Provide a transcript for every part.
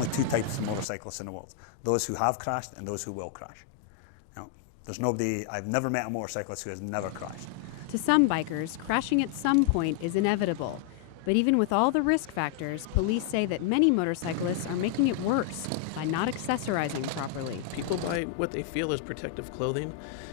only two types of motorcyclists in the world: those who have crashed and those who will crash. I've never met a motorcyclist who has never crashed. To some bikers, crashing at some point is inevitable. But even with all the risk factors, police say that many motorcyclists are making it worse by not accessorizing properly. People buy what they feel is protective clothing,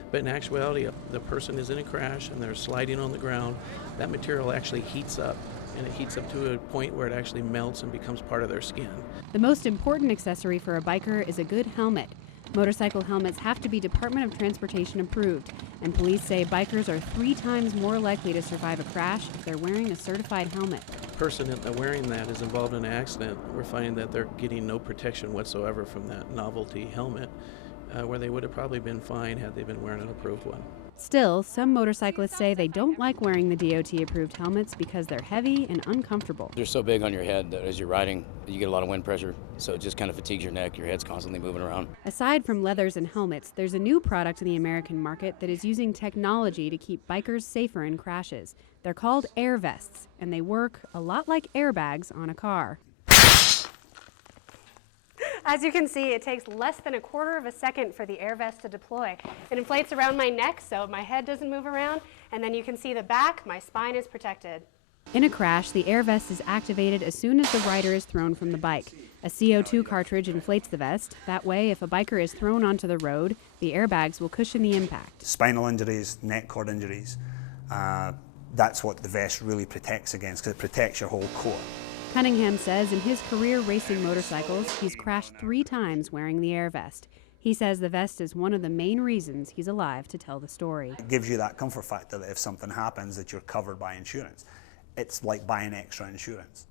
but in actuality, the person is in a crash and they're sliding on the ground. That material actually heats up, and it heats up to a point where it actually melts and becomes part of their skin. The most important accessory for a biker is a good helmet. Motorcycle helmets have to be Department of Transportation approved, and police say bikers are 3 times more likely to survive a crash if they're wearing a certified helmet. The person wearing that is involved in an accident. We're finding that they're getting no protection whatsoever from that novelty helmet, where they would have probably been fine had they been wearing an approved one. Still, some motorcyclists say they don't like wearing the DOT-approved helmets because they're heavy and uncomfortable. They're so big on your head that as you're riding, you get a lot of wind pressure, so it just kind of fatigues your neck. Your head's constantly moving around. Aside from leathers and helmets, there's a new product in the American market that is using technology to keep bikers safer in crashes. They're called air vests, and they work a lot like airbags on a car. As you can see, it takes less than a quarter of a second for the air vest to deploy. It inflates around my neck so my head doesn't move around, and then you can see the back, my spine is protected. In a crash, the air vest is activated as soon as the rider is thrown from the bike. A CO2 cartridge inflates the vest. That way, if a biker is thrown onto the road, the airbags will cushion the impact. Spinal injuries, neck cord injuries, that's what the vest really protects against, because it protects your whole core. Cunningham says in his career racing motorcycles, he's crashed 3 times wearing the air vest. He says the vest is one of the main reasons he's alive to tell the story. It gives you that comfort factor that if something happens that you're covered by insurance. It's like buying extra insurance.